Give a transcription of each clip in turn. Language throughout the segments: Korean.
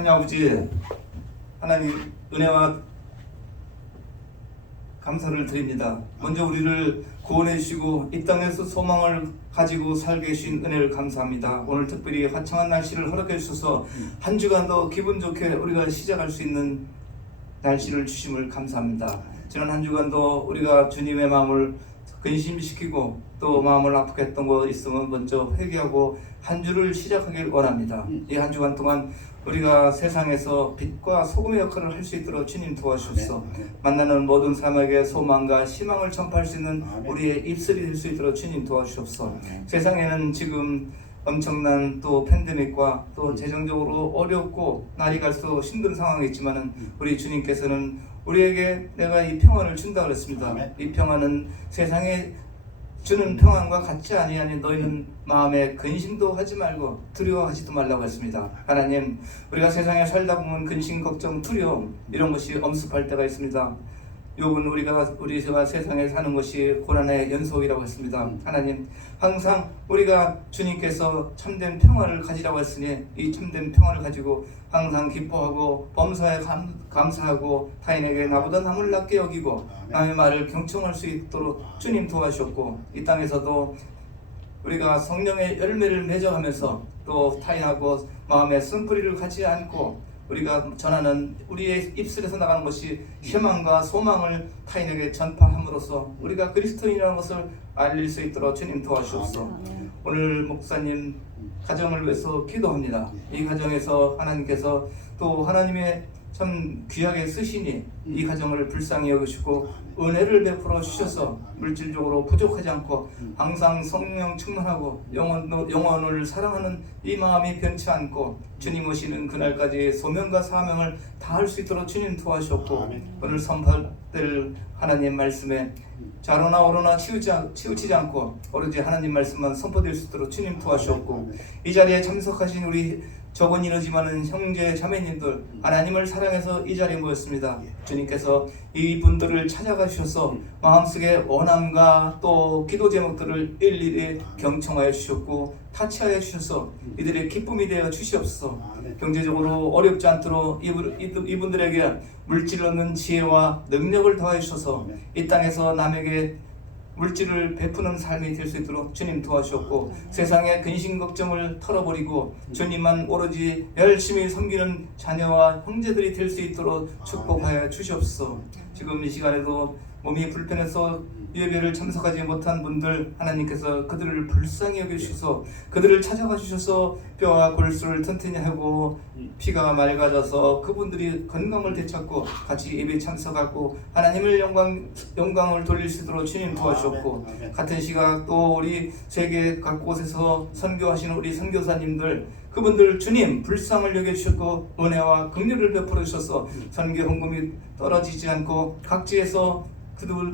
하나님 아버지, 하나님 은혜와 감사를 드립니다. 먼저 우리를 구원해 주시고 이 땅에서 소망을 가지고 살게 해주신 은혜를 감사합니다. 오늘 특별히 화창한 날씨를 허락해 주셔서 한 주간도 기분 좋게 우리가 시작할 수 있는 날씨를 주심을 감사합니다. 지난 한 주간도 우리가 주님의 마음을 근심시키고 또 마음을 아프게 했던 거 있으면 먼저 회개하고 한 주를 시작하길 원합니다. 이 한 주간 동안 우리가 세상에서 빛과 소금의 역할을 할 수 있도록 주님 도와주옵소서. 만나는 모든 사람에게 소망과 희망을 전파할 수 있는 우리의 입술이 될 수 있도록 주님 도와주옵소서. 세상에는 지금 엄청난 또 팬데믹과 또 재정적으로 어렵고 날이 갈수록 힘든 상황이 있지만은 우리 주님께서는 우리에게 내가 이 평안을 준다 그랬습니다. 이 평안은 세상에 주는 평안과 같지 아니하니 너희는 마음에 근심도 하지 말고 두려워하지도 말라고 했습니다. 하나님, 우리가 세상에 살다 보면 근심, 걱정, 두려움 이런 것이 엄습할 때가 있습니다. 욥은 우리가 세상에 사는 것이 고난의 연속이라고 했습니다. 하나님, 항상 우리가 주님께서 참된 평안을 가지라고 했으니 이 참된 평안을 가지고 항상 기뻐하고 범사에 감사하고 타인에게 나보다 남을 낮게 여기고 남의 말을 경청할 수 있도록 주님 도와주셨고 이 땅에서도 우리가 성령의 열매를 맺어가면서 또 타인하고 마음에 쓴뿌리를 갖지 않고 우리가 전하는 우리의 입술에서 나가는 것이 희망과 소망을 타인에게 전파함으로써 우리가 그리스도인이라는 것을 알릴 수 있도록 주님 도와주옵소서. 오늘 목사님 가정을 위해서 기도합니다. 이 가정에서 하나님께서 또 하나님의 참 귀하게 쓰시니 이 가정을 불쌍히 여기시고 은혜를 베풀어 주셔서 물질적으로 부족하지 않고 항상 성령 충만하고 영혼을 사랑하는 이 마음이 변치 않고 주님 오시는 그날까지 소명과 사명을 다할 수 있도록 주님 도와주셨고 오늘 선포될 하나님 말씀에 좌로나 우로나 치우치지 않고 오로지 하나님 말씀만 선포될 수 있도록 주님 도와주셨고 이 자리에 참석하신 우리 적은 이러지만은 형제 자매님들 하나님을 사랑해서 이 자리에 모였습니다. 주님께서 이분들을 찾아가 주셔서 마음속에 원함과 또 기도 제목들을 일일이 경청하여 주셨고 타치하여 주셔서 이들의 기쁨이 되어 주시옵소서. 경제적으로 어렵지 않도록 이분들에게 물질 얻는 지혜와 능력을 더하여 주셔서 이 땅에서 남에게 물질을 베푸는 삶이 될 수 있도록 주님 도와주셨고 세상의 근심 걱정을 털어버리고 주님만 오로지 열심히 섬기는 자녀와 형제들이 될 수 있도록 축복하여 주시옵소서. 지금 이 시간에도 몸이 불편해서 예배를 참석하지 못한 분들 하나님께서 그들을 불쌍히 여겨주셔서 그들을 찾아가 주셔서 뼈와 골수를 튼튼히 하고 피가 맑아져서 그분들이 건강을 되찾고 같이 예배 참석하고 하나님을 영광을 돌릴 수 있도록 주님 도와주셨고 같은 시각 또 우리 세계 각 곳에서 선교하시는 우리 선교사님들 그분들 주님 불쌍을 여겨주셨고 은혜와 긍휼을 베풀어 주셔서 선교 헌금이 떨어지지 않고 각지에서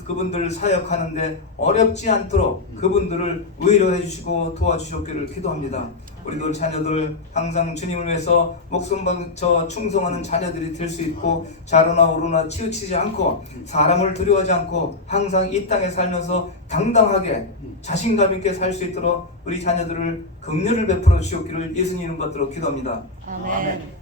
그분들을 사역하는데 어렵지 않도록 그분들을 위로해 주시고 도와주셨기를 기도합니다. 우리도 자녀들 항상 주님을 위해서 목숨 바쳐 충성하는 자녀들이 될 수 있고 좌로나 우로나 치우치지 않고 사람을 두려워하지 않고 항상 이 땅에 살면서 당당하게 자신감 있게 살 수 있도록 우리 자녀들을 긍휼을 베풀어 주셨기를 예수님 이름 받들어 기도합니다. 아멘.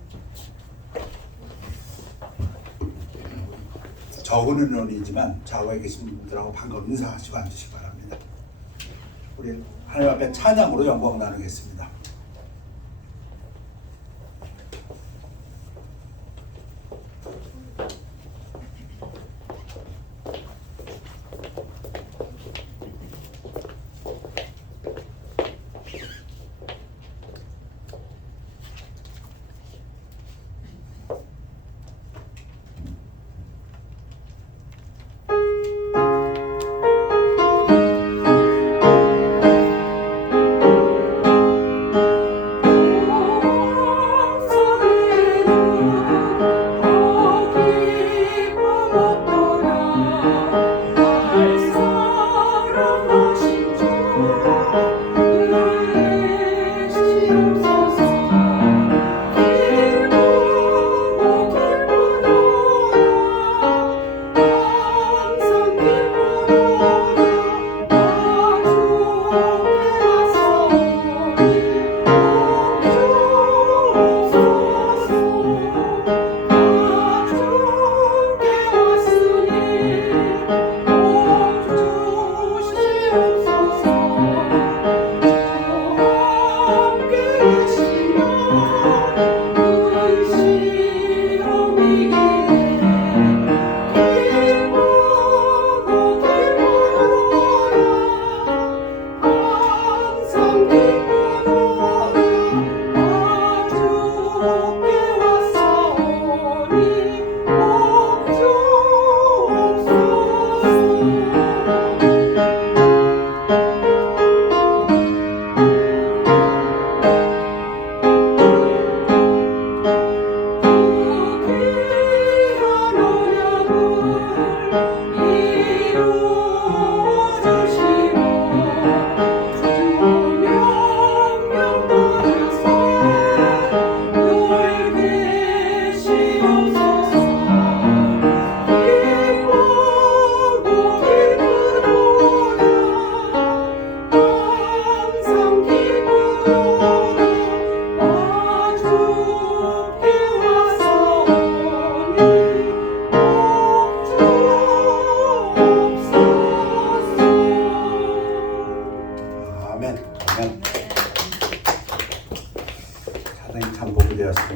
적은 인원이지만 좌우에 계신 분들하고 반가운 인사하시고 앉으시기 바랍니다. 우리 하나님 앞에 찬양으로 영광 나누겠습니다.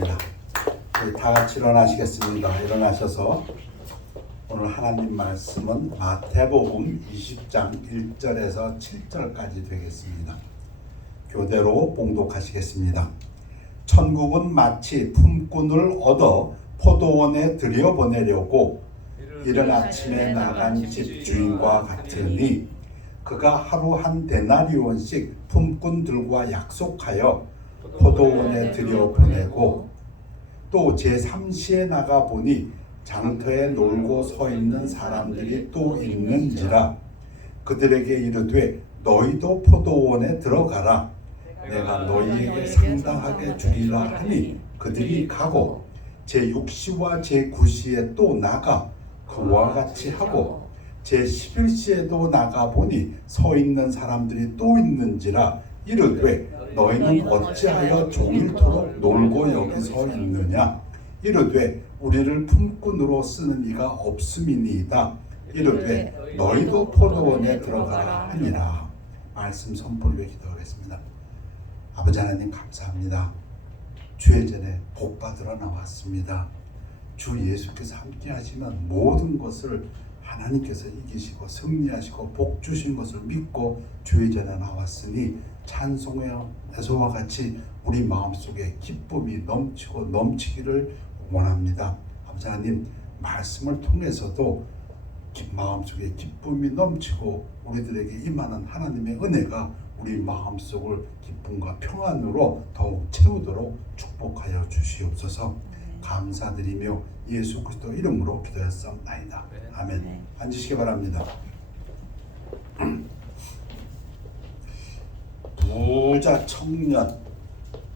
기도하겠습니다. 우리 다 같이 일어나시겠습니다. 일어나셔서 오늘 하나님 말씀은 마태복음 20장 1절에서 7절까지 되겠습니다. 교대로 봉독하시겠습니다. 천국은 마치 품꾼을 얻어 포도원에 들여보내려고 이른 아침에 나간 집주인과 같으니 그가 하루 한 데나리온씩 품꾼들과 약속하여 포도원에 들여보내고 또 제3시에 나가 보니 장터에 놀고 서 있는 사람들이 또 있는지라 그들에게 이르되 너희도 포도원에 들어가라 내가 너희에게 상당하게 주리라 하니 그들이 가고 제6시와 제9시에 또 나가 그와 같이 하고 제11시에도 나가 보니 서 있는 사람들이 또 있는지라 이르되 너희는 어찌하여 종일토록 놀고 여기 서 있느냐 이르되 우리를 품꾼으로 쓰는 이가 없음이니이다 이르되 너희도 포도원에 들어가라 하니라. 말씀 선포를 위해 기도하겠습니다. 아버지 하나님 감사합니다. 주의 전에 복 받으러 나왔습니다. 주 예수께서 함께 하시는 모든 것을 하나님께서 이기시고 승리하시고 복 주신 것을 믿고 주의 전에 나왔으니 찬송에서와 같이 우리 마음속에 기쁨이 넘치고 넘치기를 원합니다. 아버지 하나님 말씀을 통해서도 마음속에 기쁨이 넘치고 우리들에게 임하는 하나님의 은혜가 우리 마음속을 기쁨과 평안으로 더욱 채우도록 축복하여 주시옵소서. 감사드리며 예수 그리스도 이름으로 기도했사옵나이다. 아멘. 앉으시기 바랍니다. 부자 청년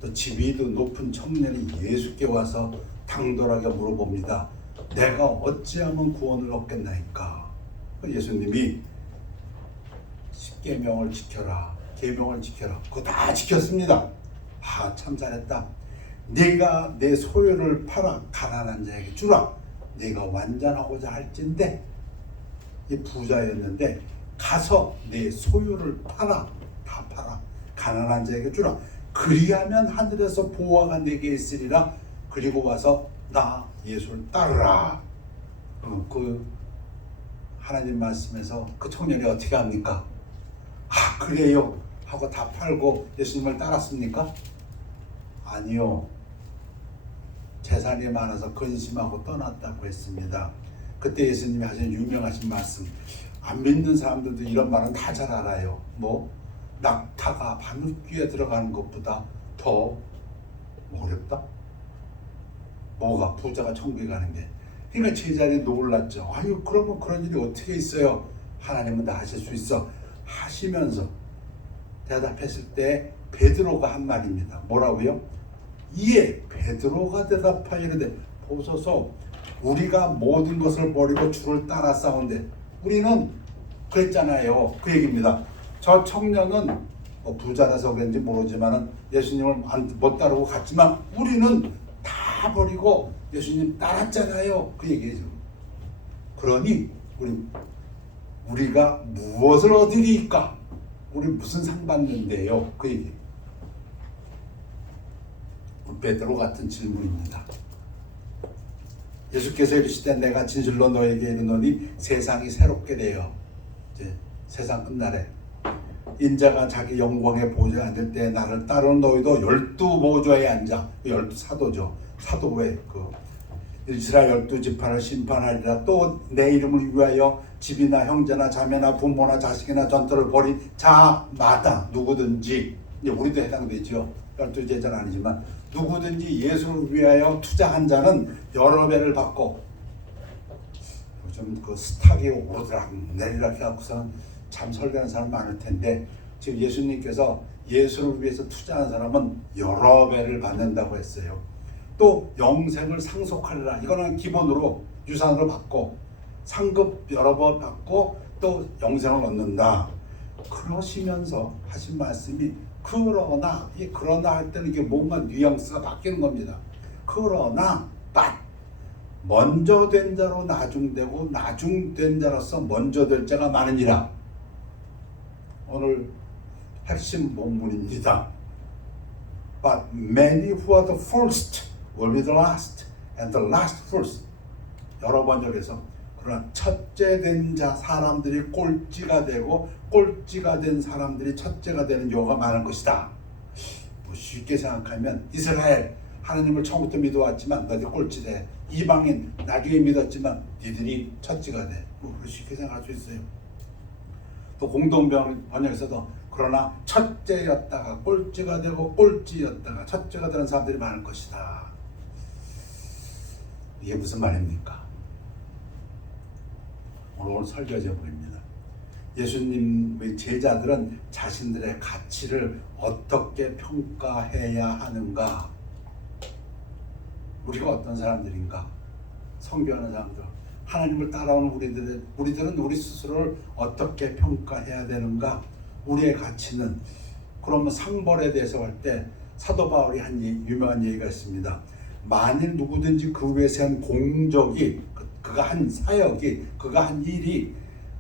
또 지위도 높은 청년이 예수께 와서 당돌하게 물어봅니다. 내가 어찌하면 구원을 얻겠나이까? 예수님이 십계명을 지켜라, 계명을 지켜라. 그거 다 지켰습니다. 참 잘했다. 네가 내 소유를 팔아 가난한 자에게 주라. 네가 완전하고자 할진대. 이 부자였는데 가서 내 소유를 팔아, 다 팔아 가난한 자에게 주라. 그리하면 하늘에서 보화가 내게 있으리라. 그리고 와서 나 예수를 따르라. 그 하나님 말씀에서 그 청년이 어떻게 합니까? 그래요 하고 다 팔고 예수님을 따랐습니까? 아니요. 재산이 많아서 근심하고 떠났다고 했습니다. 그때 예수님이 하신 유명하신 말씀, 안 믿는 사람들도 이런 말은 다 잘 알아요. 낙타가 바늘귀에 들어가는 것보다 더 어렵다? 뭐가? 부자가 천국에 가는 게. 그러니까 제자들이 놀랐죠. 그러면 그런 일이 어떻게 있어요? 하나님은 다 하실 수 있어. 하시면서 대답했을 때 베드로가 한 말입니다. 뭐라고요? 이에 베드로가 대답하여 이르되 보소서 우리가 모든 것을 버리고 주를 따라 싸운데 우리는 그랬잖아요. 그 얘기입니다. 저 청년은 부자라서 그런지 모르지만 예수님을 못 따르고 갔지만 우리는 다 버리고 예수님 따랐잖아요. 그 얘기죠. 그러니 우리가 무엇을 얻으리까? 우리 무슨 상 받는데요? 그 얘기. 베드로 같은 질문입니다. 예수께서 이르시되 내가 진실로 너에게 이르노니 세상이 새롭게 되어 이제 세상 끝날에 인자가 자기 영광의 보좌에 앉을 때 나를 따르는 너희도 12보좌에 앉아 12사도죠. 사도의 이스라엘 12지파를 심판하리라. 또 내 이름을 위하여 집이나 형제나 자매나 부모나 자식이나 전토를 벌인 자마다 누구든지, 이제 우리도 해당되죠. 12제자는 아니지만 누구든지 예수를 위하여 투자한 자는 여러 배를 받고, 요즘 그 스탁이 오르락 내리락 해갖고서는 참 설레는 사람 많을 텐데, 지금 예수님께서 예수를 위해서 투자한 사람은 여러 배를 받는다고 했어요. 또 영생을 상속하리라. 이거는 기본으로 유산으로 받고 상급 여러 번 받고 또 영생을 얻는다. 그러시면서 하신 말씀이 그러나, 이 그러나 할 때는 이게 뭔가 뉘앙스가 바뀌는 겁니다. 그러나 먼저 된 자로 나중되고 나중된 자로서 먼저 될 자가 많으니라. 오늘 핵심 본문입니다. But many who are the first will be the last and the last first. 여러 번역에서 그러나 첫째 된 자 사람들이 꼴찌가 되고 꼴찌가 된 사람들이 첫째가 되는 경우가 많을 것이다. 뭐 쉽게 생각하면 이스라엘 하나님을 처음부터 믿어왔지만 너희들 꼴찌 돼. 이방인 나중에 믿었지만 니들이 첫째가 돼. 뭐 그렇게 쉽게 생각할 수 있어요. 또 공동번역에서도 그러나 첫째였다가 꼴찌가 되고 꼴찌였다가 첫째가 되는 사람들이 많을 것이다. 이게 무슨 말입니까? 오늘 설교 제목입니다. 예수님의 제자들은 자신들의 가치를 어떻게 평가해야 하는가? 우리가 어떤 사람들인가? 성교하는 사람들, 하나님을 따라오는 우리들은 우리 스스로를 어떻게 평가해야 되는가? 우리의 가치는, 그러면 상벌에 대해서 할 때 사도 바울이 한 유명한 얘기가 있습니다. 만일 누구든지 그 외에 한 공적이, 그가 한 사역이, 그가 한 일이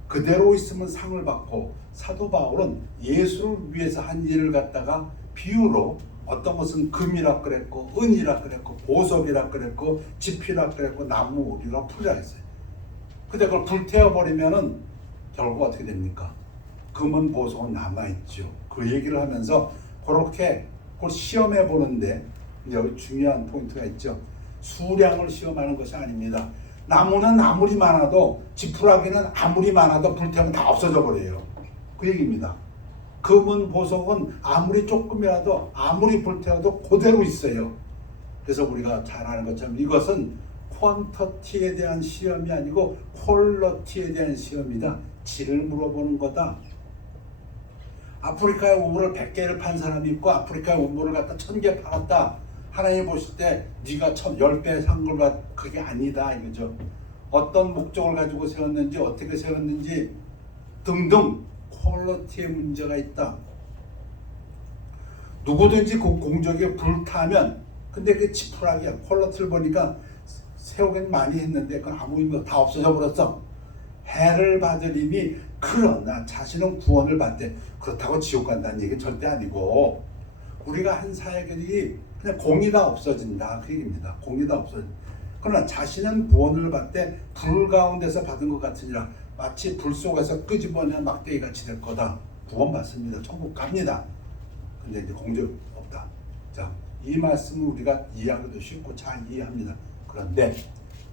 그대로 있으면 상을 받고, 사도 바울은 예수를 위해서 한 일을 갖다가 비유로 어떤 것은 금이라 그랬고 은이라 그랬고 보석이라 그랬고 지피라 그랬고 나무 우리라 풀이라 했어요. 근데 그걸 불태워버리면은 결국 어떻게 됩니까? 금은 보석은 남아있죠. 그 얘기를 하면서 그렇게 그걸 시험해 보는데 여기 중요한 포인트가 있죠. 수량을 시험하는 것이 아닙니다. 나무는 아무리 많아도, 지푸라기는 아무리 많아도 불태우면 다 없어져 버려요. 그 얘기입니다. 금은 보석은 아무리 조금이라도 아무리 불태워도 그대로 있어요. 그래서 우리가 잘 아는 것처럼 이것은 퀀터티에 대한 시험이 아니고 퀄러티에 대한 시험이다. 질을 물어보는 거다. 아프리카의 우물을 100개를 판 사람이 있고 아프리카의 우물을 갖다 1000개 팔았다. 하나님 보실 때 네가 10배 산 걸 그게 아니다 이거죠. 어떤 목적을 가지고 세웠는지 어떻게 세웠는지 등등 퀄러티의 문제가 있다. 누구든지 그 공적에 불타면, 근데 그 지푸라기야. 퀄러티를 보니까 세우긴 많이 했는데 그건 아무 의미가 다 없어져 버렸어. 해를 받으리니 그러나 자신은 구원을 받되, 그렇다고 지옥 간다는 얘기는 절대 아니고 우리가 한 사역이 그냥 공이 다 없어진다 그 얘기입니다. 공이 다 없어진다. 그러나 자신은 구원을 받되 불 가운데서 받은 것 같으니라. 마치 불 속에서 끄집어낸 막대기 같이 될 거다. 구원 받습니다. 천국 갑니다. 근데 이제 공적 없다. 자, 이 말씀을 우리가 이해하기도 쉽고 잘 이해합니다. 그런데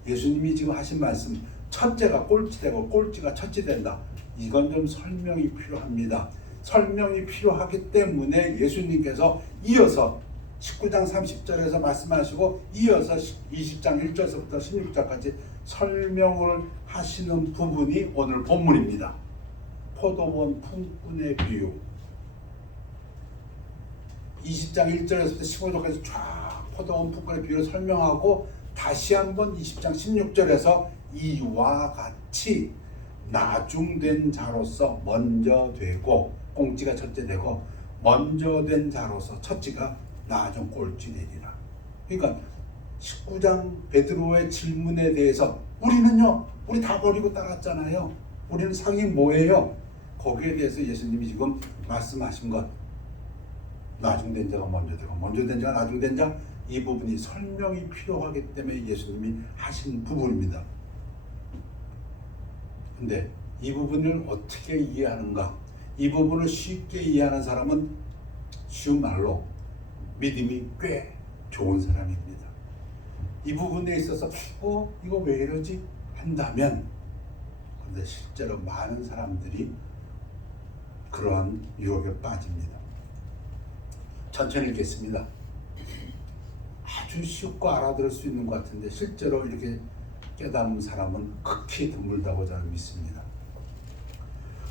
예수님이 지금 하신 말씀, 첫째가 꼴찌되고 꼴찌가 첫째 된다. 이건 좀 설명이 필요합니다. 설명이 필요하기 때문에 예수님께서 이어서 19장 30절에서 말씀하시고 이어서 20장 1절부터 16절까지 설명을 하시는 부분이 오늘 본문입니다. 포도원 품꾼의 비유. 20장 1절에서부터 15절까지 쫙 포도원 품꾼의 비유를 설명하고 다시 한번 20장 16절에서 이와 같이 나중된 자로서 먼저 되고 꽁찌가 첫째 되고 먼저 된 자로서 첫째가 나중 꼴찌 되리라. 그러니까 19장 베드로의 질문에 대해서 우리는요, 우리 다 버리고 따랐잖아요. 우리는 상이 뭐예요? 거기에 대해서 예수님이 지금 말씀하신 것, 나중된 자가 먼저 되고 먼저 된 자가 나중된 자, 이 부분이 설명이 필요하기 때문에 예수님이 하신 부분입니다. 근데 이 부분을 어떻게 이해하는가? 이 부분을 쉽게 이해하는 사람은 쉬운 말로 믿음이 꽤 좋은 사람입니다. 이 부분에 있어서 이거 왜 이러지? 한다면, 그런데 실제로 많은 사람들이 그러한 유혹에 빠집니다. 천천히 읽겠습니다. 아주 쉽고 알아들을 수 있는 것 같은데 실제로 이렇게 깨닫는 사람은 극히 드물다고 저는 믿습니다.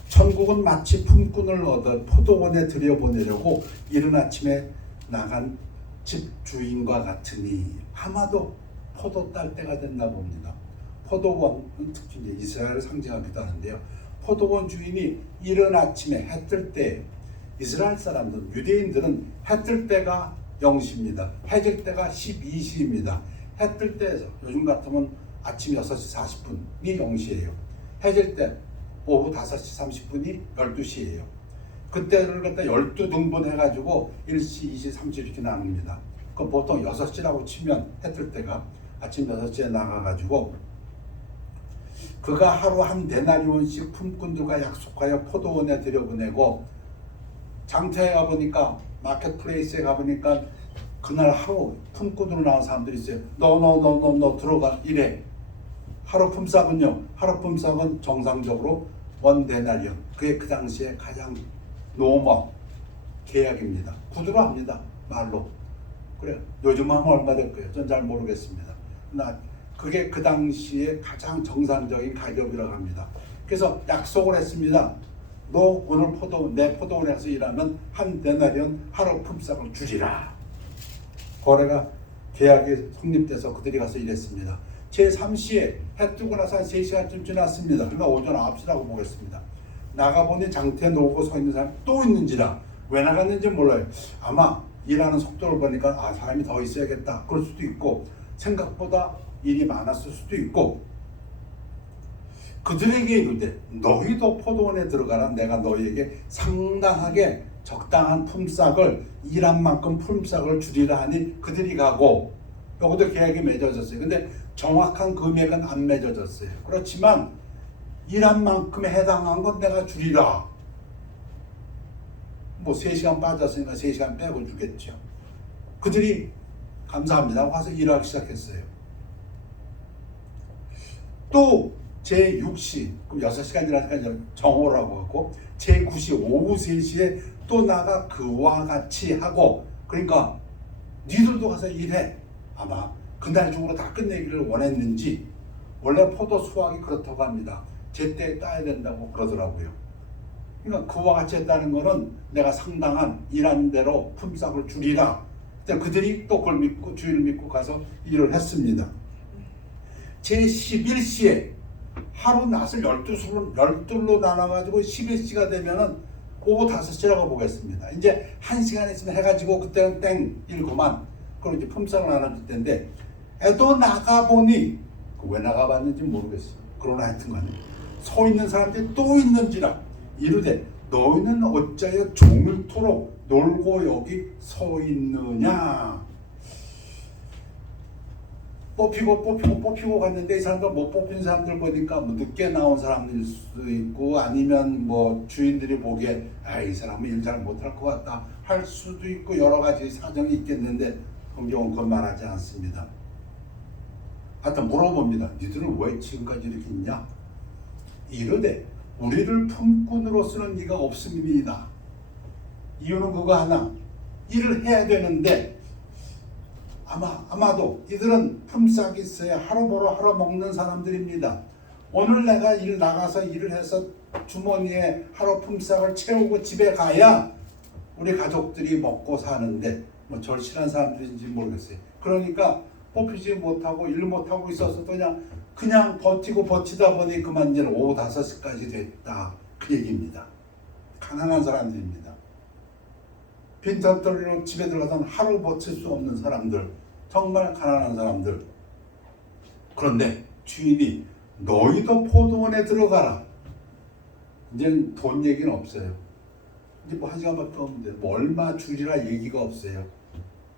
천국은 마치 품꾼을 얻어 포도원에 들여보내려고 이른 아침에 나간 집주인과 같으니, 아마도 포도 딸 때가 됐나 봅니다. 포도원은 특히 이제 이스라엘을 상징하기도 하는데요. 포도원 주인이 이른 아침에 해 뜰 때, 이스라엘 사람들, 유대인들은 해 뜰 때가 0시입니다. 해 질 때가 12시입니다. 해 뜰 때 요즘 같으면 아침 6시 40분이 0시예요. 해 질 때 오후 5시 30분이 12시예요. 그때를 갖다 12등분 해가지고 1시, 2시, 3시 이렇게 나눕니다. 그 보통 6시라고 치면 해 뜰 때가 아침 6시에 나가가지고 그가 하루 한 데나리온씩 품꾼들과 약속하여 포도원에 들여보내고 장터에 가보니까 마켓플레이스에 가보니까 그날 하루 품꾼으로 나온 사람들이 있어요. 너 들어가 이래. 하루 품삯은요. 하루 품삯은 정상적으로 원 데나리온. 그게 그 당시에 가장 노멀 계약입니다. 구두로 합니다. 말로. 그래. 요즘 하면 얼마 될 거예요? 전 잘 모르겠습니다. 그게 그 당시에 가장 정상적인 가격이라고 합니다. 그래서 약속을 했습니다. 너 오늘 내 포도원에 가서 일하면 한 데나리온 하루 품삯을 주리라. 거래가 계약이 성립돼서 그들이 가서 일했습니다. 제3시에 해 뜨고 나서 한 3시간쯤 지났습니다. 그러니까 오전 9시라고 보겠습니다. 나가보니 장터에 놀고 서 있는 사람이 또 있는지라. 왜 나갔는지 몰라요. 아마 일하는 속도를 보니까 사람이 더 있어야겠다. 그럴 수도 있고 생각보다 일이 많았을 수도 있고 그들에게 이르되 너희도 포도원에 들어가라. 내가 너희에게 상당하게 적당한 품삯을 일한 만큼 품삯을 주리라 하니 그들이 가고 여기도 계약이 맺어졌어요. 근데 정확한 금액은 안 맺어졌어요. 그렇지만 일한 만큼에 해당한 건 내가 주리라. 뭐 3시간 빠졌으니까 3시간 빼고 주겠죠. 그들이 감사합니다 하고 가서 일하기 시작했어요. 또 제6시, 그럼 6시간 일하니까 정오라고 하고 제9시 오후 3시에 또 나가 그와 같이 하고 그러니까 니들도 가서 일해. 아마 그날 중으로 다 끝내기를 원했는지 원래 포도 수확이 그렇다고 합니다. 제때 따야 된다고 그러더라고요. 그러니까 그와 같이 했다는 거는 내가 상당한 일한 대로 품삯을 주리라. 그들이 또 그걸 믿고 주의를 믿고 가서 일을 했습니다. 제11시에 하루 낮을 12로 나눠가지고 11시가 되면은 오후 5시라고 보겠습니다. 이제 1시간 있으면 해가지고 그때는 땡 일구만. 그럼 이제 품삯을 나눠줄 텐데 애도 나가보니 왜 나가봤는지 모르겠어요. 그러나 하여튼간 서 있는 사람들이 또 있는지라 이르되 너희는 어찌하여 종일토록 놀고 여기 서 있느냐. 뽑히고 갔는데 이 사람들 못 뽑힌 사람들 보니까 뭐 늦게 나온 사람일 수도 있고 아니면 뭐 주인들이 보기에 이 사람은 일 잘 못할 것 같다 할 수도 있고 여러 가지 사정이 있겠는데 성경은 그건 말하지 않습니다. 하여튼 물어봅니다. 니들은 왜 지금까지 이렇게 있냐? 이르되 우리를 품꾼으로서는 네가 없음이니이다. 이유는 그거 하나. 일을 해야 되는데 아마도 이들은 품삯이 있어야 하루 벌어 하루 먹는 사람들입니다. 오늘 내가 나가서 일을 해서 주머니에 하루 품삯을 채우고 집에 가야 우리 가족들이 먹고 사는데 뭐 절실한 사람들인지 모르겠어요. 그러니까 뽑히지 못하고 일 못하고 있어서 그냥 버티다 보니 그만 이제 오후 5시까지 됐다. 그 얘기입니다. 가난한 사람들입니다. 빈털터리로 집에 들어가서는 하루 버틸 수 없는 사람들, 정말 가난한 사람들. 그런데 주인이 너희도 포도원에 들어가라. 이제는 돈 얘기는 없어요. 이제 뭐 1시간밖에 없는데 뭐 얼마 주리라 얘기가 없어요.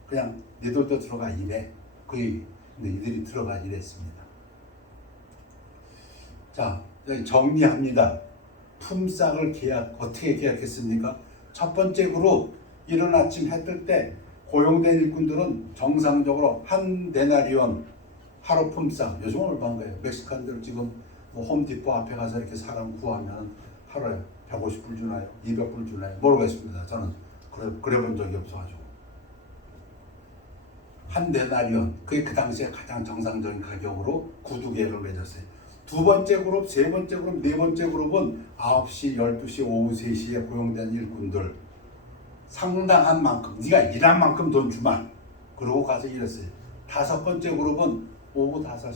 그냥 너희들도 들어가 이래. 그 얘기. 근데 이들이 들어가 이랬습니다. 자, 여기 정리합니다. 품삯을 어떻게 계약했습니까? 첫 번째 그룹, 이른 아침 해 뜰 때 고용된 일꾼들은 정상적으로 한 데나리온 하루 품삯. 요즘은 얼마인가요? 멕시칸들 지금 뭐 홈디포 앞에 가서 이렇게 사람 구하면 하루에 150불 주나요? 200불 주나요? 모르겠습니다. 저는 그래 본 적이 없어가지고. 한 데나리온, 그게 그 당시에 가장 정상적인 가격으로 구두 계약을 맺었어요. 두 번째 그룹, 세 번째 그룹, 네 번째 그룹은 9시, 12시, 오후 3시에 고용된 일꾼들 상당한 만큼, 네가 일한 만큼 돈 주마. 그러고 가서 일했어요. 다섯 번째 그룹은 오후 5시,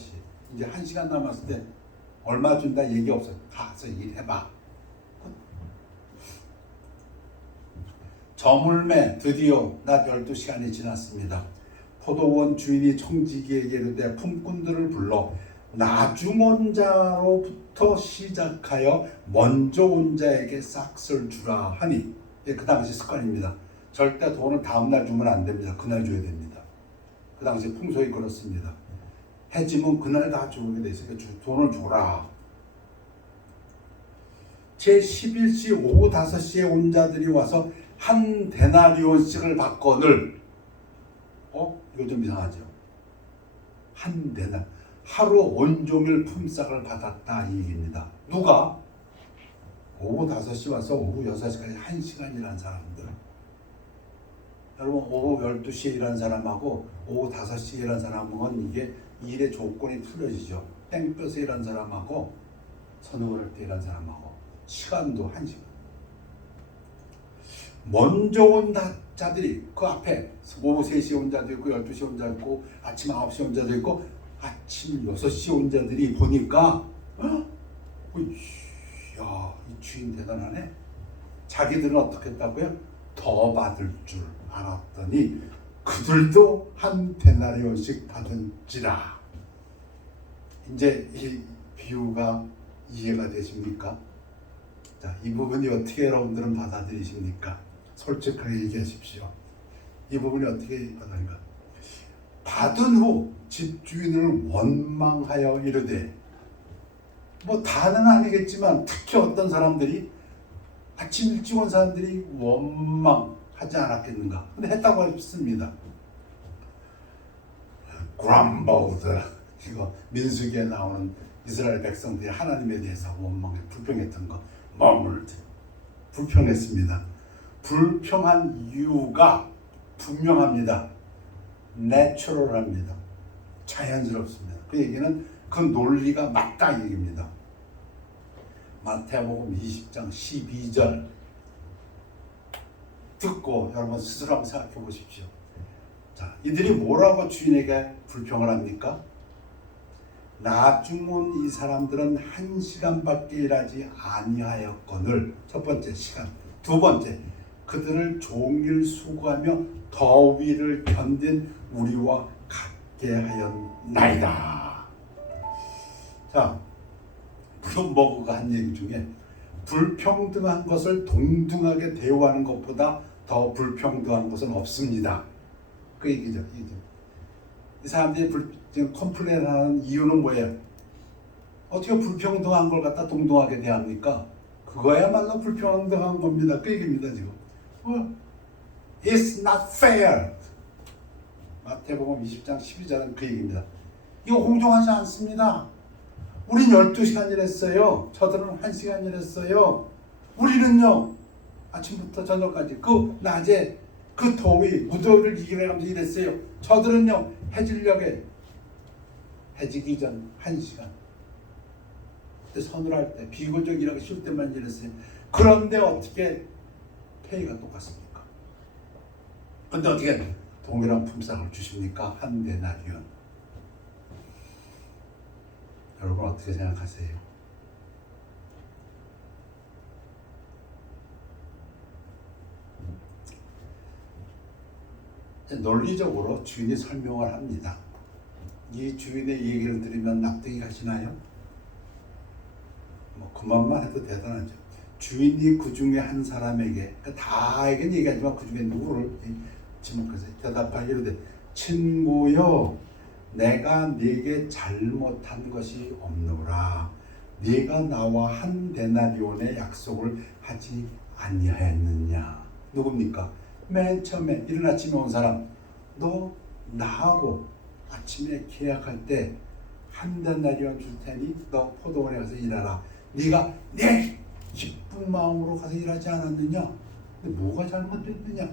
이제 1시간 남았을 때 얼마 준다 얘기 없어요. 가서 일해봐. 저물매 드디어 낮 12시간이 지났습니다. 포도원 주인이 청지기에게 이르되 품꾼들을 불러 나중 온 자로부터 시작하여 먼저 온 자에게 싹쓸 주라 하니, 그 당시 습관입니다. 절대 돈을 다음날 주면 안 됩니다. 그날 줘야 됩니다. 그 당시 풍속이 그렇습니다. 해지면 그날 다 죽게 돼 있으니까 돈을 줘라. 제11시 오후 5시에 온 자들이 와서 한 데나리온씩을 받거늘. 이거 좀 이상하죠. 한 데나 하루 온종일 품삯을 받았다 이 얘기입니다. 누가? 오후 5시 와서 오후 6시까지 1시간 일한 사람들. 여러분 오후 12시에 일한 사람하고 오후 5시에 일한 사람은 이게 일의 조건이 틀려지죠. 땡볕에 일한 사람하고 서너울 때 일한 사람하고 시간도 1시간. 먼저 온 자들이 그 앞에 오후 3시에 온 자도 있고 12시에 온 자도 있고 아침 9시에 온 자도 있고 아침 6시에 온 자들이 보니까 야, 이 주인 대단하네. 자기들은 어떻게 했다고요? 더 받을 줄 알았더니 그들도 한 데나리온씩 받은지라. 이제 이 비유가 이해가 되십니까? 자, 이 부분이 어떻게 여러분들은 받아들이십니까? 솔직하게 얘기하십시오. 이 부분이 어떻게 받아들인가? 받은 후 집주인을 원망하여 이르되, 뭐 다는 아니겠지만 특히 어떤 사람들이 아침 일찍 온 사람들이 원망하지 않았겠는가? 근데 했다고 했습니다. grumbled, 이거 민수기에 나오는 이스라엘 백성들이 하나님에 대해서 원망해 불평했던 거, murmured, 불평했습니다. 불평한 이유가 분명합니다. 내추럴합니다. 자연스럽습니다. 그 얘기는 그 논리가 맞다 이 얘기입니다. 마태복음 20장 12절 듣고 여러분 스스로 한번 생각해 보십시오. 자, 이들이 뭐라고 주인에게 불평을 합니까? 나중 온 이 사람들은 1시간밖에 일하지 아니하였거늘. 첫 번째 시간. 두 번째, 그들을 종일 수고하며 더위를 견딘 우리와 같게 하였나이다. 자, 블룸버그가 한 얘기 중에 불평등한 것을 동등하게 대우하는 것보다 더 불평등한 것은 없습니다. 그 얘기죠. 이 사람들이 지금 컴플레인하는 이유는 뭐예요? 어떻게 불평등한 걸 갖다 동등하게 대합니까? 그거야말로 불평등한 겁니다. 그 얘기입니다. 지금 It's not fair. 마태복음 20장 12절은 그 얘기입니다. 이거 공정하지 않습니다. 우린 12시간 일했어요. 저들은 1시간 일했어요. 우리는요, 아침부터 저녁까지 그 낮에 그 더위, 무더위를 이겨내면서 일했어요. 저들은요, 해질녘에 해지기 전 1시간. 그때 서늘할 때, 비교적 일하기 쉬울 때만 일했어요. 그런데 어떻게 페이가 똑같습니까? 근데 어떻게 동일한 품삯을 주십니까? 한 데나리온. 여러분 어떻게 생각하세요? 논리적으로 주인이 설명을 합니다. 이 주인의 얘기를 들으면 납득이 가시나요? 뭐 그만만 해도 대단하죠. 주인이 그 중에 한 사람에게, 그러니까 다에겐 얘기하지만 그 중에 누구를 지목해서 대답하기로 이르되, 친구여, 내가 네게 잘못한 것이 없노라. 네가 나와 한 데나리온의 약속을 하지 아니하였느냐. 누굽니까? 맨 처음에 이른 아침에 온 사람. 너 나하고 아침에 계약할 때 한 데나리온 줄 테니 너 포도원에 가서 일하라. 네가 내 기쁜 마음으로 가서 일하지 않았느냐? 근데 뭐가 잘못됐느냐?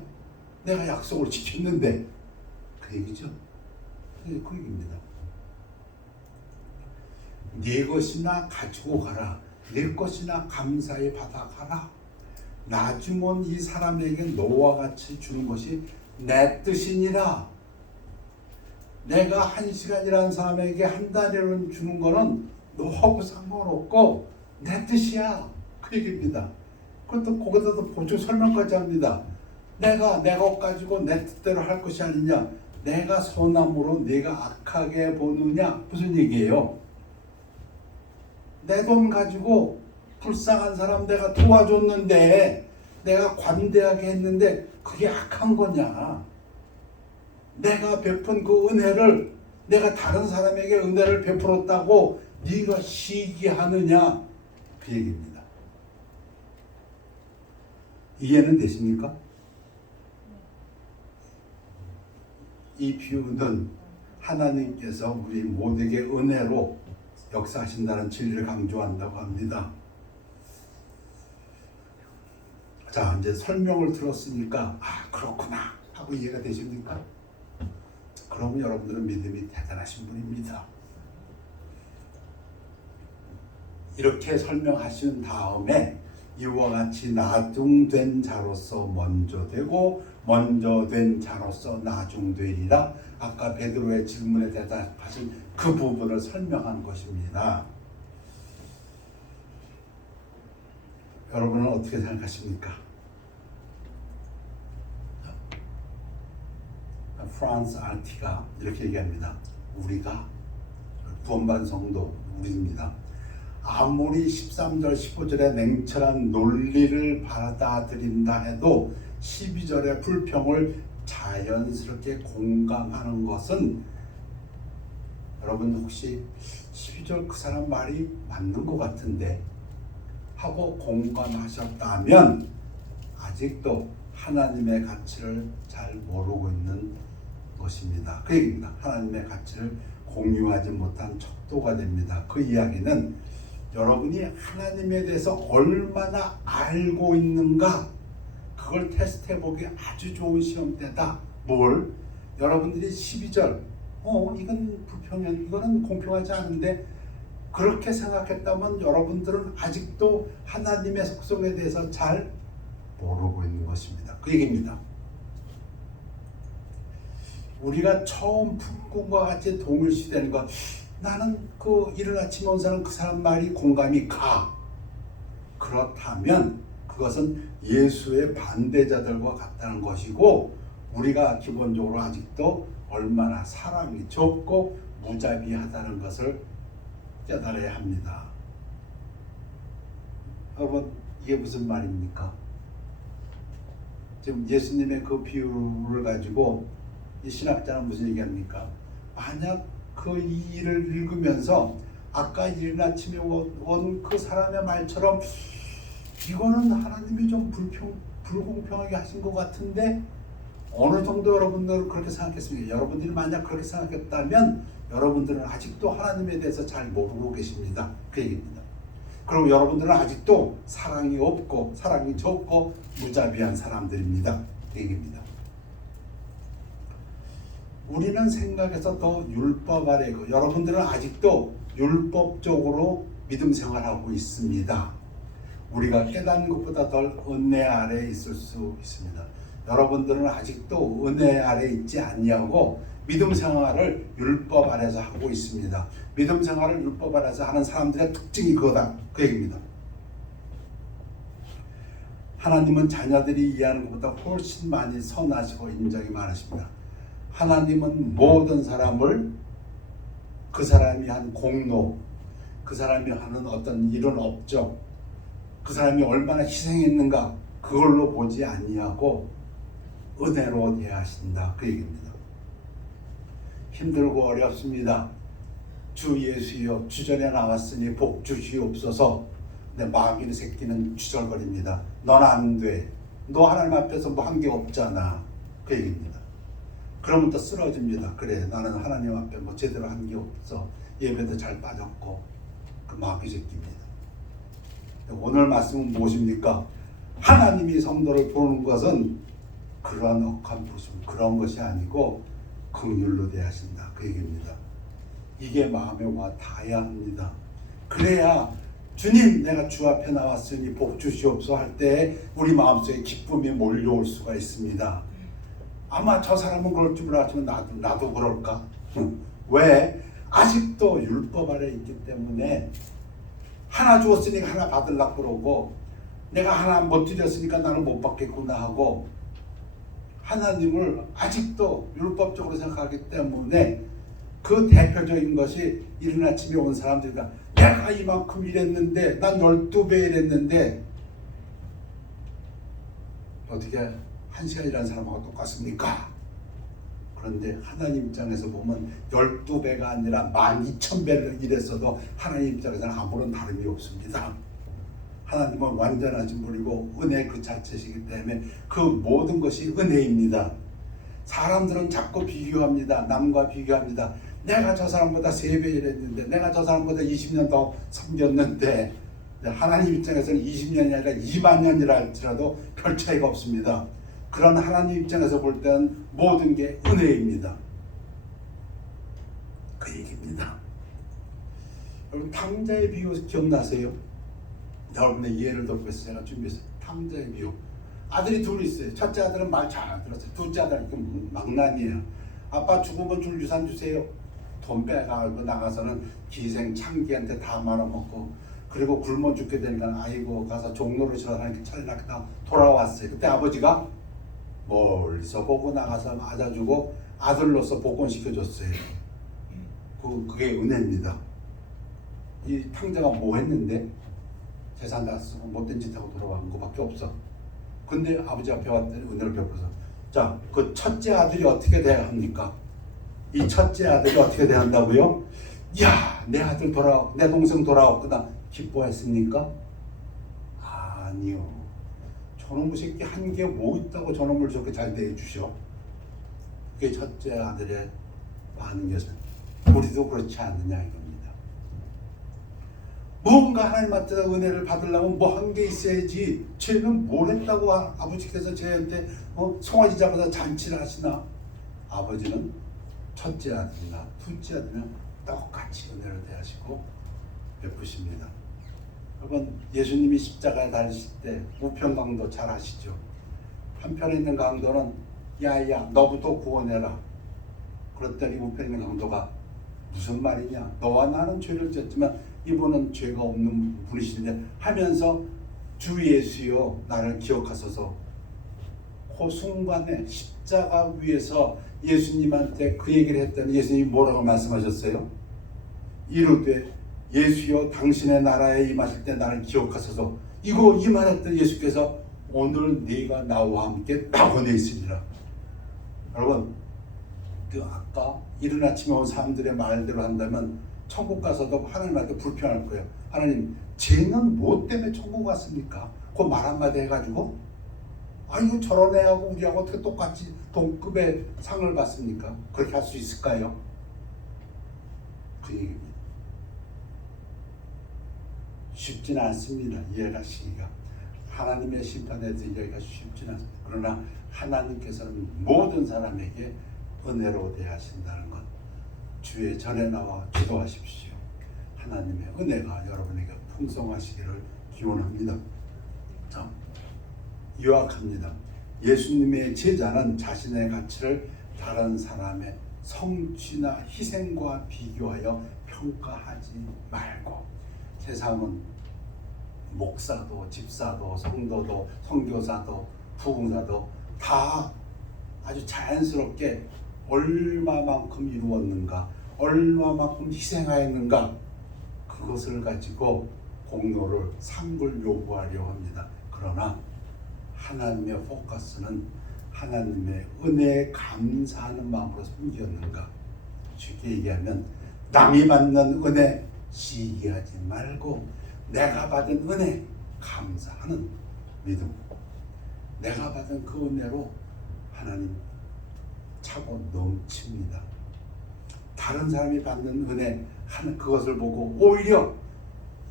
내가 약속을 지켰는데. 그 얘기죠. 그 얘기입니다. 네 것이나 가지고 가라. 내 것이나 감사히 받아가라. 나중 온 이 사람에게 너와 같이 주는 것이 내 뜻이니라. 내가 1시간 일하는 사람에게 한 달을 주는 거는 너하고 상관없고 내 뜻이야. 그 얘기입니다. 그것도 거기다도 보충 설명까지 합니다. 내가 내 것 가지고 내 뜻대로 할 것이 아니냐. 내가 선함으로 내가 악하게 보느냐. 무슨 얘기예요? 내 돈 가지고 불쌍한 사람 내가 도와줬는데, 내가 관대하게 했는데 그게 악한 거냐. 내가 베푼 그 은혜를, 내가 다른 사람에게 은혜를 베풀었다고 네가 시기하느냐, 그 얘기입니다. 이해는 되십니까? 이 비유는 하나님께서 우리 모두에게 은혜로 역사하신다는 진리를 강조한다고 합니다. 자, 이제 설명을 들었으니까 그렇구나 하고 이해가 되십니까? 그러면 여러분들은 믿음이 대단하신 분입니다. 이렇게 설명하신 다음에 이와 같이 나중된 자로서 먼저 되고 먼저 된 자로서 나중되리라, 아까 베드로의 질문에 대답하신 그 부분을 설명한 것입니다. 여러분은 어떻게 생각하십니까? 프란스 아르티가 이렇게 얘기합니다. 우리가, 구원받은 성도 우리입니다. 아무리 13절 15절의 냉철한 논리를 받아들인다 해도 12절의 불평을 자연스럽게 공감하는 것은, 여러분 혹시 12절 그 사람 말이 맞는 것 같은데 하고 공감하셨다면 아직도 하나님의 가치를 잘 모르고 있는 것입니다. 그 얘기입니다. 하나님의 가치를 공유하지 못한 척도가 됩니다. 그 이야기는 여러분이 하나님에 대해서 얼마나 알고 있는가, 그걸 테스트해보기 아주 좋은 시험대다. 뭘? 여러분들이 12절 이건 불평연, 이거는 공평하지 않은데 그렇게 생각했다면 여러분들은 아직도 하나님의 속성에 대해서 잘 모르고 있는 것입니다. 그 얘기입니다. 우리가 처음 품꾼과 같이 동일시되는 것, 나는 그 이른 아침에 온 사람, 그 사람 말이 공감이 가. 그렇다면 그것은 예수의 반대자들과 같다는 것이고, 우리가 기본적으로 아직도 얼마나 사랑이 적고 무자비하다는 것을 깨달아야 합니다. 여러분, 이게 무슨 말입니까? 지금 예수님의 그 비유를 가지고 이 신학자는 무슨 얘기합니까? 만약 그 이 일을 읽으면서 아까 이른 아침에 온 그 사람의 말처럼 이거는 하나님이 좀 불공평하게 하신 것 같은데, 어느 정도 여러분들은 그렇게 생각했습니까? 여러분들이 만약 그렇게 생각했다면 여러분들은 아직도 하나님에 대해서 잘 모르고 계십니다. 그 얘기입니다. 그리고 여러분들은 아직도 사랑이 없고 사랑이 적고 무자비한 사람들입니다. 그 얘기입니다. 우리는 생각해서 더 율법 아래, 여러분들은 아직도 율법적으로 믿음 생활하고 있습니다. 우리가 깨닫는 것보다 덜 은혜 아래에 있을 수 있습니다. 여러분들은 아직도 은혜 아래에 있지 아니하고 믿음 생활을 율법 아래에서 하고 있습니다. 믿음 생활을 율법 아래에서 하는 사람들의 특징이 그거다. 그 얘기입니다. 하나님은 자녀들이 이해하는 것보다 훨씬 많이 선하시고 인정이 많으십니다. 하나님은 모든 사람을 그 사람이 한 공로, 그 사람이 하는 어떤 이런 업적, 그 사람이 얼마나 희생했는가, 그걸로 보지 아니하고 은혜로 대하신다. 그 얘기입니다. 힘들고 어렵습니다. 주 예수여, 주전에 나왔으니 복 주시옵소서. 근데 마귀의 새끼는 주절거립니다. 넌 안 돼. 너 하나님 앞에서 뭐 한 게 없잖아. 그 얘기입니다. 그러면 또 쓰러집니다. 그래, 나는 하나님 앞에 뭐 제대로 한 게 없어. 예배도 잘 빠졌고. 그 마귀 새끼입니다. 오늘 말씀은 무엇입니까? 하나님이 성도를 보는 것은 그러한 억한 부심, 그런 것이 아니고 긍휼로 대하신다. 그 얘기입니다. 이게 마음에 와 닿아야 합니다. 그래야 주님, 내가 주 앞에 나왔으니 복 주시옵소서 할 때 우리 마음속에 기쁨이 몰려올 수가 있습니다. 아마 저 사람은 그럴 줄 알았지만 나도 그럴까? 왜? 아직도 율법 아래 있기 때문에 하나 주었으니까 하나 받으려고 그러고, 내가 하나 못 드렸으니까 나는 못 받겠구나 하고, 하나님을 아직도 율법적으로 생각하기 때문에 그 대표적인 것이 이른 아침에 온 사람들이다. 내가 이만큼 일했는데, 난 12배 일했는데 어떻게 1시간 일하는 사람하고 똑같습니까? 그런데 하나님 입장에서 보면 12배가 아니라 12,000배를 일했어도 하나님 입장에서는 아무런 다름이 없습니다. 하나님은 완전하신 분이고 은혜 그 자체이기 때문에 그 모든 것이 은혜입니다. 사람들은 자꾸 비교합니다. 남과 비교합니다. 내가 저 사람보다 3배 일했는데, 내가 저 사람보다 20년 더 섬겼는데, 하나님 입장에서는 20년이 아니라 2만 년이라 할지라도 별 차이가 없습니다. 그런 하나님 입장에서 볼 때는 모든 게 은혜입니다. 그 얘기입니다. 여러분, 탕자의 비유 기억나세요? 여러분의 이해를 돕기 위해서 제가 준비했어요. 탕자의 비유. 아들이 둘 있어요. 첫째 아들은 말 잘 안 들었어요. 둘째 아들은 망나니예요. 아빠 죽으면 줄 유산 주세요. 돈 빼가지고 나가서는 기생 창기한테 다 말아먹고, 그리고 굶어 죽게 되니까 아이고 가서 종노릇이라 하니까 차려놨다 돌아왔어요. 그때 아버지가 멀리서 보고 나가서 맞아주고 아들로서 복권시켜줬어요. 그게 은혜입니다. 이 탕자가 뭐 했는데? 재산 다 쓰고 못된 짓 하고 돌아온 거밖에 없어. 근데 아버지 앞에 왔더니 은혜를 베풀어서, 자, 그 첫째 아들이 어떻게 돼야 합니까? 이 첫째 아들이 어떻게 돼야 한다고요? 야, 내 아들 내 동생 돌아왔구나. 기뻐했습니까? 아니요. 저놈의 새끼 한 게 뭐 있다고 저놈을 저렇게 잘 대해주셔? 그게 첫째 아들의 반응이었어요. 우리도 그렇지 않느냐 이겁니다. 뭔가 하나님한테 은혜를 받으려면 뭐 한 게 있어야지. 쟤는 뭘 했다고 아버지께서 쟤한테 송아지 잡아서 잔치를 하시나? 아버지는 첫째 아들이나 둘째 아들이나 똑같이 은혜를 대하시고 베푸십니다. 여러분, 예수님이 십자가에 달리실 때 우편강도 잘 아시죠? 한편에 있는 강도는 야야 너부터 구원해라. 그랬더니 우편에 있는 강도가 무슨 말이냐? 너와 나는 죄를 졌지만 이분은 죄가 없는 분이신데 하면서 주 예수여 나를 기억하소서. 그 순간에 십자가 위에서 예수님한테 그 얘기를 했더니 예수님이 뭐라고 말씀하셨어요? 이르되 예수여 당신의 나라에 임하실 때 나를 기억하소서. 이거 이 말했던 예수께서 오늘 네가 나와 함께 낙원에 있으리라. 여러분, 그 아까 이른 아침에 온 사람들의 말대로 한다면 천국 가서도 하나님한테 불평할 거예요. 하나님, 쟤는 뭐 때문에 천국 갔습니까? 그 말 한마디 해가지고 아이고 저런 애하고 우리하고 어떻게 똑같이 동급의 상을 받습니까? 그렇게 할 수 있을까요? 그 얘기입니다. 쉽지는 않습니다. 이해하시기가. 하나님의 심판에 대해서 이해하기가 쉽지는 않습니다. 그러나 하나님께서는 모든 사람에게 은혜로 대하신다는 것, 주의 전에 나와 기도하십시오. 하나님의 은혜가 여러분에게 풍성하시기를 기원합니다. 자, 요약합니다. 예수님의 제자는 자신의 가치를 다른 사람의 성취나 희생과 비교하여 평가하지 말고, 세상은 목사도 집사도 성도도 선교사도 부흥사도 다 아주 자연스럽게 얼마만큼 이루었는가, 얼마만큼 희생하였는가, 그것을 가지고 공로를 상을 요구하려 합니다. 그러나 하나님의 포커스는 하나님의 은혜에 감사하는 마음으로 섬겼는가. 쉽게 얘기하면 남이 받는 은혜 시기하지 말고 내가 받은 은혜 감사하는 믿음, 내가 받은 그 은혜로 하나님 차고 넘칩니다. 다른 사람이 받는 은혜 하는 그것을 보고 오히려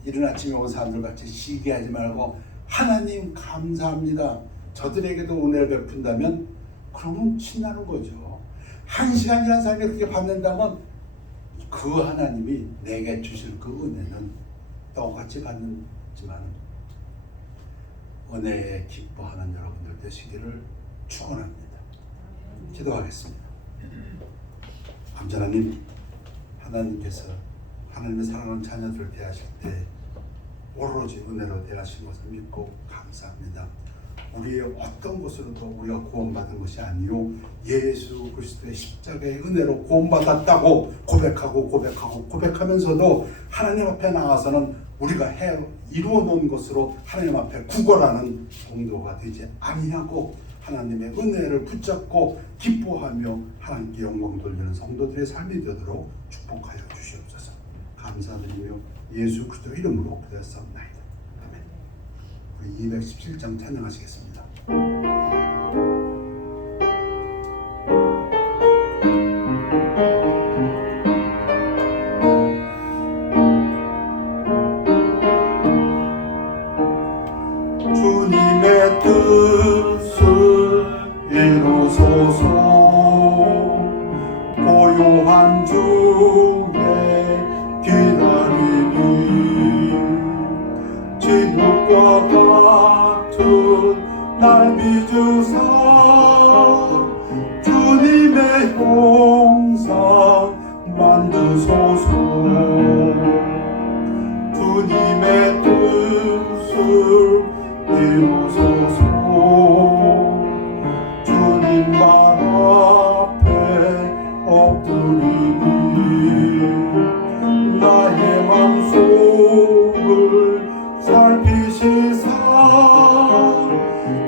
이른 아침에 온 사람들 같이 시기하지 말고 하나님 감사합니다. 저들에게도 은혜를 베푼다면 그러면 신나는 거죠. 한 시간이라는 사람이 그렇게 받는다면 그 하나님이 내게 주실 그 은혜는 똑같이 받지만 은혜에 기뻐하는 여러분들 되시기를 축원합니다. 기도하겠습니다. 하나님, 하나님께서 하나님의 사랑하는 자녀들을 대하실 때 오로지 은혜로 대하신 것을 믿고 감사합니다. 우리의 어떤 것으로도 우리가 구원받은 것이 아니요 예수 그리스도의 십자가의 은혜로 구원받았다고 고백하면서도 하나님 앞에 나가서는 우리가 이루어 놓은 것으로 하나님 앞에 구걸하는 정도가 되지 아니하고 하나님의 은혜를 붙잡고 기뻐하며 하나님께 영광 돌리는 성도들의 삶이 되도록 축복하여 주시옵소서. 감사드리며 예수 그리스도 이름으로 기도했사옵나이다. 아멘. 우리 217장 찬양하시겠습니다. 주님의 뜻을 이루소서. 고요한 중에 기다리니 진흙과 같은 날 빚으사 주님의 형상 만드소서. 주님의 뜻을 이루소서. 주님 말 앞에 엎드리니 나의 맘속을 살피시사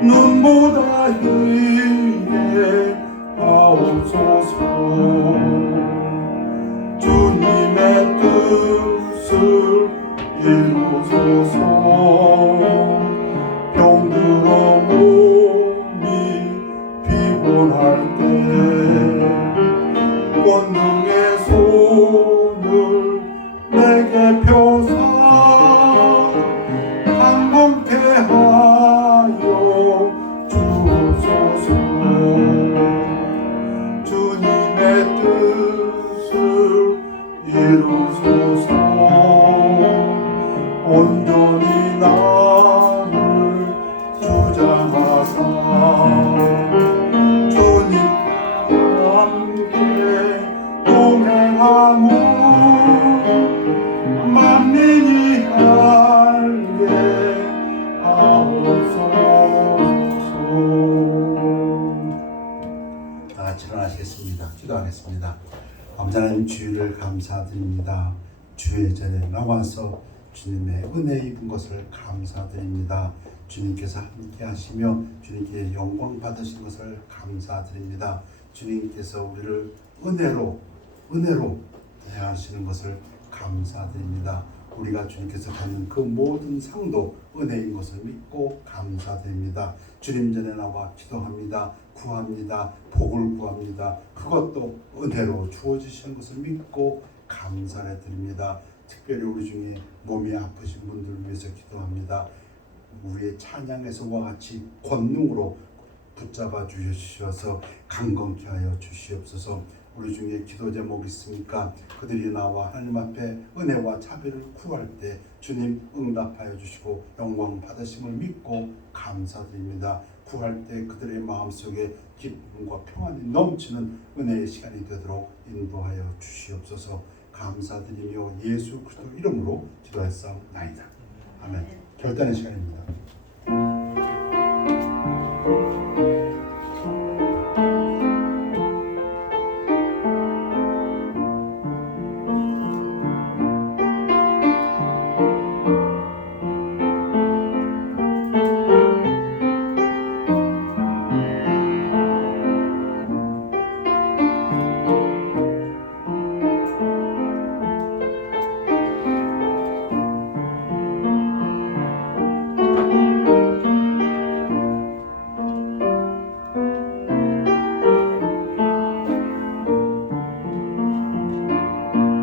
눈보다 희게 하옵소서. 주님의 뜻을 이루소서. 병들어 몸이 피곤할 때 권능의 손을 내게 펴사 강건케 하여 주옵소서. 주님의 뜻을 이루소서. 온전히 나를 주장하사 주님과 함께 동행하며 만민이 알게 하옵소서. 다 같이 일어나시겠습니다. 기도하겠습니다. 아버지 하나님, 주일을 감사드립니다. 주의 전에 나와서 주님의 은혜 입은 것을 감사드립니다. 주님께서 함께 하시며 주님께 영광 받으신 것을 감사드립니다. 주님께서 우리를 은혜로 대하시는 것을 감사드립니다. 우리가 주님께서 받는 그 모든 상도 은혜인 것을 믿고 감사드립니다. 주님 전에 나와 기도합니다. 구합니다. 복을 구합니다. 그것도 은혜로 주어지시는 것을 믿고 감사를 드립니다. 특별히 우리 중에 몸이 아프신 분들을 위해서 기도합니다. 우리의 찬양에서와 같이 권능으로 붙잡아 주셔서 강건케 하여 주시옵소서. 우리 중에 기도 제목 있습니까? 그들이 나와 하나님 앞에 은혜와 자비를 구할 때 주님 응답하여 주시고 영광 받으심을 믿고 감사드립니다. 구할 때 그들의 마음속에 기쁨과 평안이 넘치는 은혜의 시간이 되도록 인도하여 주시옵소서. 감사드리며 예수 그리스도 이름으로 기도했사옵나이다. 아멘. 결단의 시간입니다.